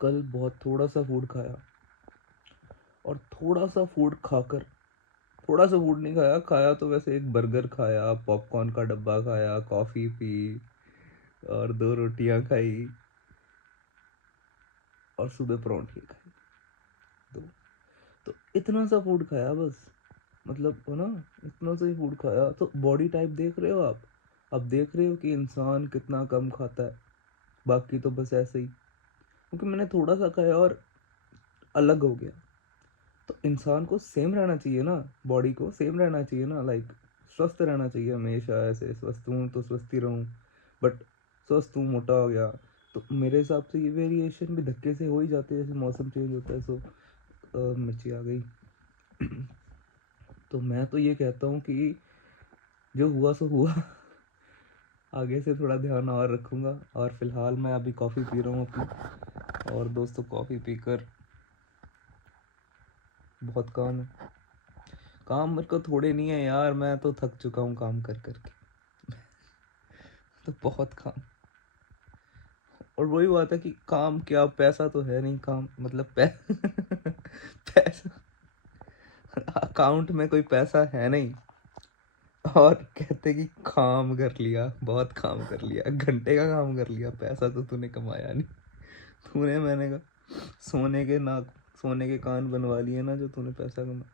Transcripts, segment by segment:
कल बहुत थोड़ा सा फूड खाया, और थोड़ा सा फूड खाकर, थोड़ा सा फूड नहीं खाया, खाया तो वैसे एक बर्गर खाया, पॉपकॉर्न का डब्बा खाया, कॉफ़ी पी और 2 रोटियां खाई, और सुबह परोंठे खाए दो। तो इतना सा फूड खाया बस, मतलब है ना, इतना सा ही फूड खाया। तो बॉडी टाइप देख रहे हो आप? अब देख रहे हो कि इंसान कितना कम खाता है। बाकी तो बस ऐसे ही, क्योंकि मैंने थोड़ा सा खाया और अलग हो गया। तो इंसान को सेम रहना चाहिए ना, बॉडी को सेम रहना चाहिए ना, लाइक स्वस्थ रहना चाहिए हमेशा। ऐसे स्वस्थ हूँ तो स्वस्थ ही रहूँ, बट स्वस्थ हूँ मोटा हो गया, तो मेरे हिसाब से ये वेरिएशन भी धक्के से हो ही जाते हैं, जैसे मौसम चेंज होता है। सो मिर्ची आ गई। तो मैं तो ये कहता हूँ कि जो हुआ सो हुआ। आगे से थोड़ा ध्यान और रखूँगा। और फिलहाल मैं अभी कॉफ़ी पी रहा हूँ अपनी, और दोस्तों कॉफ़ी पीकर बहुत काम है। काम मेरे को थोड़े नहीं है यार, मैं तो थक चुका हूँ काम कर करके। तो बहुत काम। और वही बात है कि काम क्या, पैसा तो है नहीं, काम मतलब पैसा, अकाउंट में कोई पैसा है नहीं, और कहते कि काम कर लिया, बहुत काम कर लिया, घंटे का काम कर लिया, पैसा तो तूने कमाया नहीं। तूने, मैंने कहा, सोने के नाक, सोने के कान बनवा लिए ना जो तूने पैसा कमा।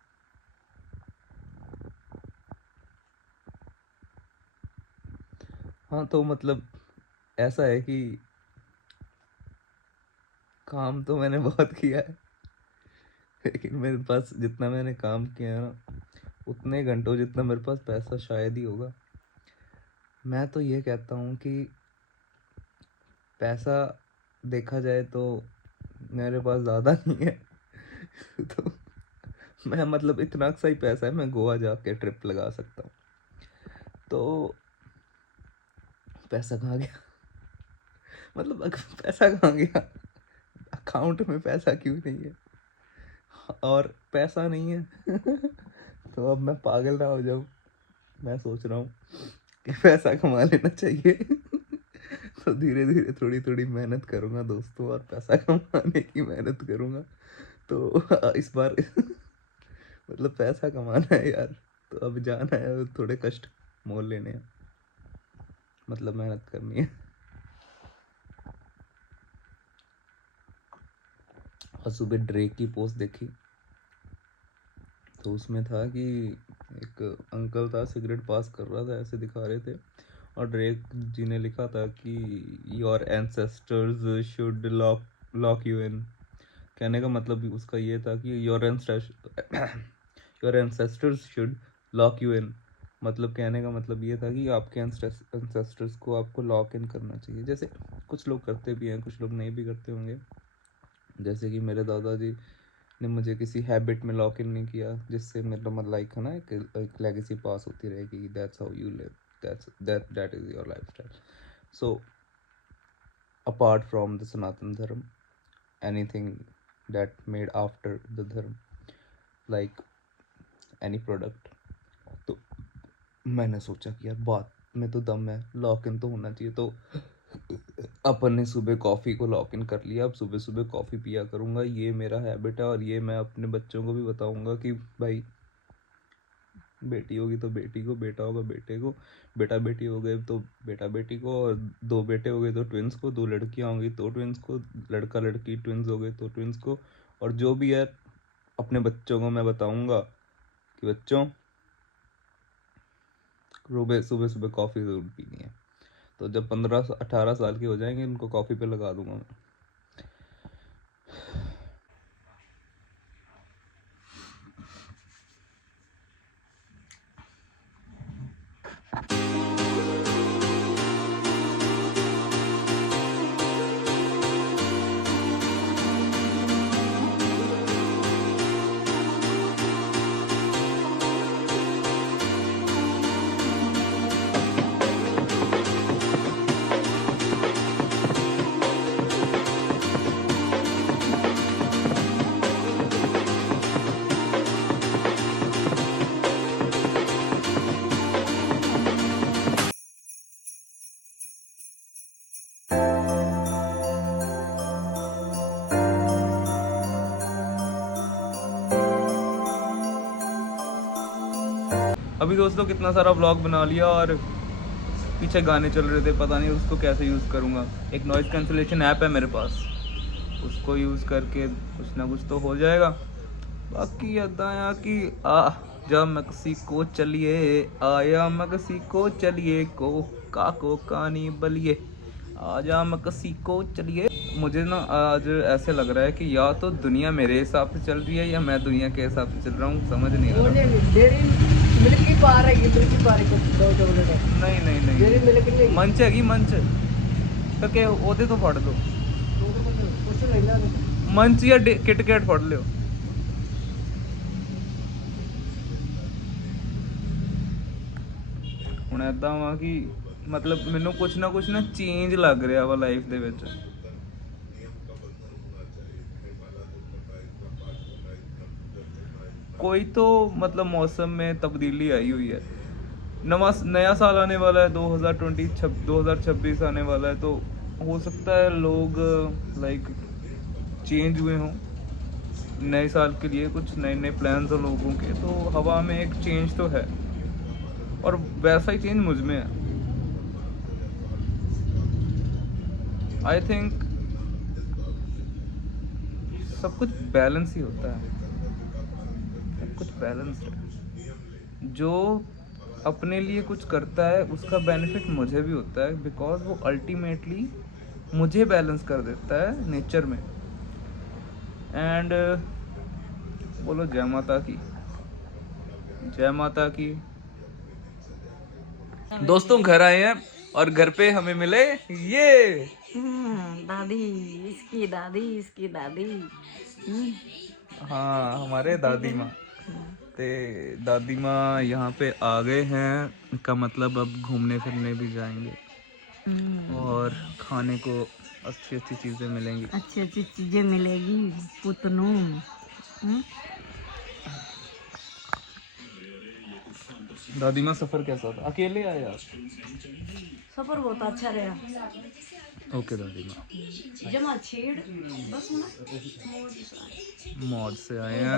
हाँ तो मतलब ऐसा है कि काम तो मैंने बहुत किया है, लेकिन मेरे पास जितना मैंने काम किया है ना, उतने घंटों जितना मेरे पास पैसा शायद ही होगा। मैं तो ये कहता हूँ कि पैसा देखा जाए तो मेरे पास ज़्यादा नहीं है। तो मैं मतलब इतना सा ही पैसा है, मैं गोवा जाके ट्रिप लगा सकता हूँ। तो पैसा कहाँ गया? मतलब पैसा कहाँ गया? अकाउंट में पैसा क्यों नहीं है? और पैसा नहीं है। तो अब मैं पागल ना हो जाऊँ। मैं सोच रहा हूँ कि पैसा कमा लेना चाहिए। तो धीरे धीरे थोड़ी थोड़ी मेहनत करूँगा दोस्तों, और पैसा कमाने की मेहनत करूँगा। तो इस बार मतलब पैसा कमाना है यार, तो अब जाना है, थोड़े कष्ट मोल लेने हैं, मतलब मेहनत करनी है। और सुबह ड्रेक की पोस्ट देखी, तो उसमें था कि एक अंकल था, सिगरेट पास कर रहा था, ऐसे दिखा रहे थे, और ड्रेक जी ने लिखा था कि your ancestors should lock lock you in. कहने का मतलब भी उसका ये था कि your ancestors should lock you in. मतलब कहने का मतलब ये था कि आपके एंसेस्टर्स को आपको लॉक इन करना चाहिए। जैसे कुछ लोग करते भी हैं, कुछ लोग नहीं भी करते होंगे। जैसे कि मेरे दादाजी ने मुझे किसी हैबिट में लॉक इन नहीं किया, जिससे मतलब लाइक है ना, एक लेगेसी पास होती रहेगी, that's how you live, that is your lifestyle. So apart from the Sanatan Dharma, anything that made after the dharma, like any product। तो मैंने सोचा कि यार बात में तो दम है, लॉक इन तो होना चाहिए। तो अपन ने सुबह कॉफ़ी को लॉक इन कर लिया। अब सुबह सुबह कॉफ़ी पिया करूँगा, ये मेरा हैबिट है। और ये मैं अपने बच्चों को भी बताऊँगा कि भाई, बेटी होगी तो बेटी को, बेटा होगा बेटे को, बेटा बेटी हो गए तो बेटा बेटी को, और 2 बेटे हो गए तो ट्विंस को, 2 लड़कियां होंगी तो ट्विंस को, लड़का लड़की ट्विंस हो गए तो ट्विंस को। और जो भी है अपने बच्चों को मैं बताऊंगा कि बच्चों, सुबह सुबह सुबह कॉफ़ी ज़रूर पीनी है। तो जब 15-18 साल के हो जाएंगे, उनको कॉफ़ी पे लगा दूंगा मैं। अभी दोस्तों कितना सारा व्लॉग बना लिया और पीछे गाने चल रहे थे, पता नहीं उसको कैसे यूज़ करूँगा। एक नॉइज़ कैंसिलेशन ऐप है मेरे पास, उसको यूज़ करके कुछ ना कुछ तो हो जाएगा। बाकी अदाया कि जा मैं किसी को चलिए, आया मैं किसी को चलिए, को कानी बलिए, आजा मैं किसी को चलिए। मुझे ना आज ऐसे लग रहा है कि या तो दुनिया मेरे हिसाब से चल रही है या मैं दुनिया के हिसाब से चल रहा हूँ, समझ नहीं आ रहा। नहीं नहीं नहीं, मंच हैगी मंच तो के ओदे तो फड़ दो, मंच या किटकैट फड़ लियो। ਹੁਣ ਐਦਾਂ ਵਾ ਕਿ ਮਤਲਬ ਮੈਨੂੰ ਕੁਛ ਨਾ ਚੇਂਜ ਲੱਗ ਰਿਹਾ ਵਾ ਲਾਈਫ ਦੇ ਵਿੱਚ। कोई तो मतलब मौसम में तब्दीली आई हुई है। नया साल आने वाला है, 2026 आने वाला है, तो हो सकता है लोग लाइक चेंज हुए हों नए साल के लिए, कुछ नए नए प्लान्स हो लोगों के, तो हवा में एक चेंज तो है और वैसा ही चेंज मुझ में है। आई थिंक सब कुछ बैलेंस ही होता है, सब कुछ बैलेंस्ड है। जो अपने लिए कुछ करता है उसका बेनिफिट मुझे भी होता है, बिकॉज वो अल्टीमेटली मुझे बैलेंस कर देता है नेचर में। एंड बोलो जय माता की, जय माता की। दोस्तों घर आए हैं और घर पे हमें मिले ये दादी, इसकी दादी, इसकी दादी। हाँ हमारे दादी माँ, ते दादी माँ यहाँ पे आ गए हैं का मतलब अब घूमने फिरने भी जाएंगे और खाने को अच्छी अच्छी चीज़ें मिलेंगी, अच्छी अच्छी चीजें मिलेगी पुतनू। दादी माँ सफ़र कैसा था? अकेले आए आप? सफर बहुत अच्छा रहा। ओके दादी माँ, जमा छेड़ बस मौज से आए हैं।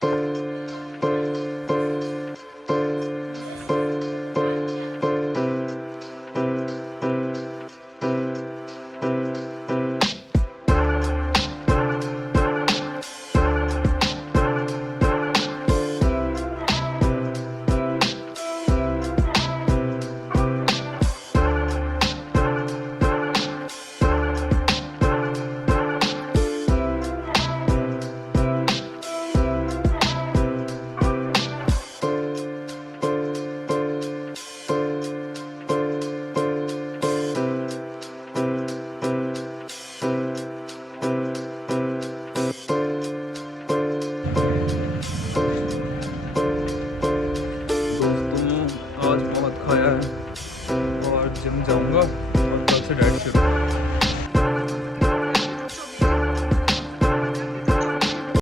आज बहुत खाया है और जिम जाऊंगा और कल से डाइट शुरू।